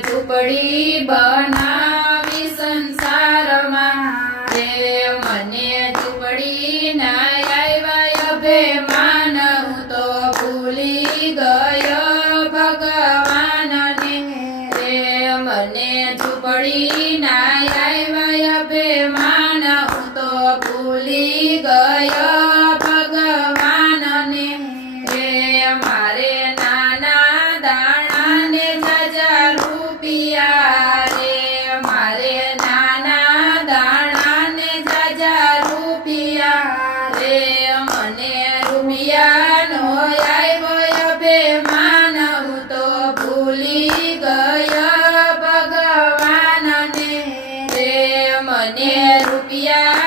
ઝૂંપડી બનાવી સંસારમાં. રે મને ઝૂંપડી ના આવ્યા અભિમાન. હું તો ભૂલી ગયો ભગવાનને. રે મને ઝૂંપડી ના આવ્યા અભિમાન. મને રૂપિયા